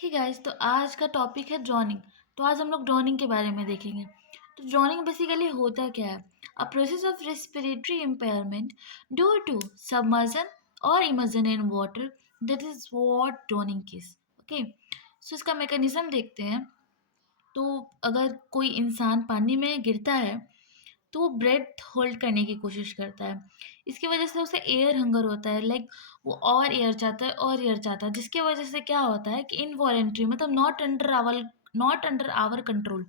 Hey guys, तो आज का टॉपिक है ड्रॉनिंग। तो आज हम लोग ड्रॉनिंग के बारे में देखेंगे। तो ड्रॉनिंग बेसिकली होता क्या है? A process of respiratory impairment due to submersion और immersion in water, that is what drowning is. Okay, so इसका मैकेनिज्म देखते हैं। तो अगर कोई इंसान पानी में गिरता है तो वो ब्रेथ होल्ड करने की कोशिश करता है। इसकी वजह से उसे एयर हंगर होता है, लाइक वो और एयर चाहता है और एयर चाहता है, जिसकी वजह से क्या होता है कि इनवॉलेंट्री, मतलब not under our control,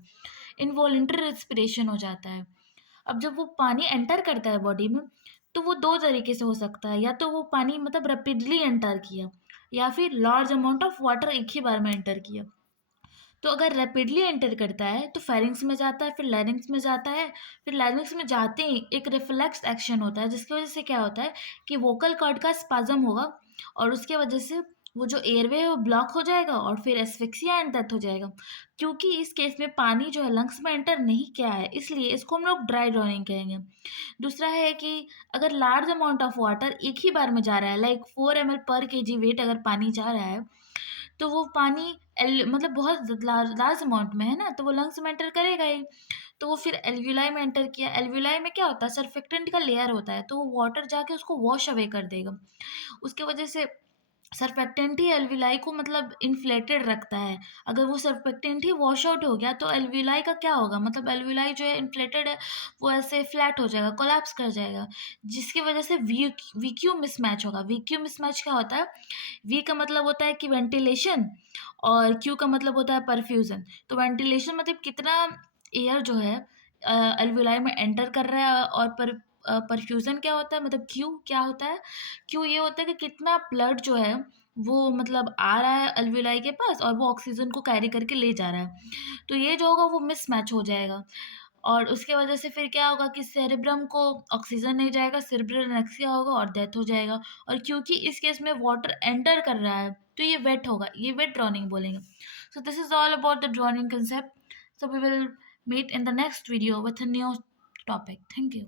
involuntary respiration हो जाता है। अब जब वो पानी एंटर करता है बॉडी में, तो वो दो तरीके से हो सकता है। या तो वो पानी मतलब रैपिडली एंटर किया, या फिर लार्ज अमाउंट ऑफ वाटर एक ही बार में एंटर किया। तो अगर रैपिडली एंटर करता है तो फेरिंग्स में जाता है, फिर लैरिंग्स में जाता है। फिर लैरिंग्स में जाते ही एक रिफ्लेक्स एक्शन होता है, जिसकी वजह से क्या होता है कि वोकल कॉर्ड का स्पाज्म होगा, और उसके वजह से वो जो एयरवे है वो ब्लॉक हो जाएगा और फिर एस्फिक्सिया एंड डेथ हो जाएगा। क्योंकि इस केस में पानी जो है लंग्स में एंटर नहीं किया है, इसलिए इसको हम लोग ड्राई ड्रॉनिंग कहेंगे। दूसरा है कि अगर लार्ज अमाउंट ऑफ वाटर एक ही बार में जा रहा है, लाइक 4 ml पर केजी वेट अगर पानी जा रहा है, तो वो पानी मतलब बहुत लार्ज अमाउंट में है ना, तो वो लंग्स में एंटर करेगा ही। तो वो फिर एल्विलाई में एंटर किया। एल्विलाई में क्या होता है, सरफेक्टेंट का लेयर होता है, तो वो वाटर जाके उसको वॉश अवे कर देगा। उसके वजह से सरफेक्टेंट ही एल्विलाई को मतलब इन्फ्लेटेड रखता है। अगर वो सरफेक्टेंट ही वॉश आउट हो गया तो एल्विलाई का क्या होगा, मतलब एल्विलाई जो है इन्फ्लेटेड है, वो ऐसे फ्लैट हो जाएगा, कोलैप्स कर जाएगा, जिसकी वजह से वीक्यू मिसमैच होगा। वीक्यू मिसमैच क्या होता है? वी का मतलब होता है कि वेंटिलेशन, और क्यू का मतलब होता है परफ्यूजन। तो वेंटिलेशन मतलब कितना एयर जो है एल्विलाई में एंटर कर रहा है, और परफ्यूजन क्या होता है, मतलब क्यू क्या होता है? क्यू ये होता है कि कितना ब्लड जो है वो मतलब आ रहा है अल्विलाई के पास, और वो ऑक्सीजन को कैरी करके ले जा रहा है। तो ये जो होगा वो मिसमैच हो जाएगा, और उसके वजह से फिर क्या होगा कि सेरेब्रम को ऑक्सीजन नहीं जाएगा, सेरेब्रल एनेक्सिया होगा और डेथ हो जाएगा। और क्योंकि इस केस में वाटर एंटर कर रहा है, तो ये वेट होगा, ये वेट ड्रॉनिंग बोलेंगे। So this is all about the drowning concept. So we will meet in the next video with a new topic. Thank you.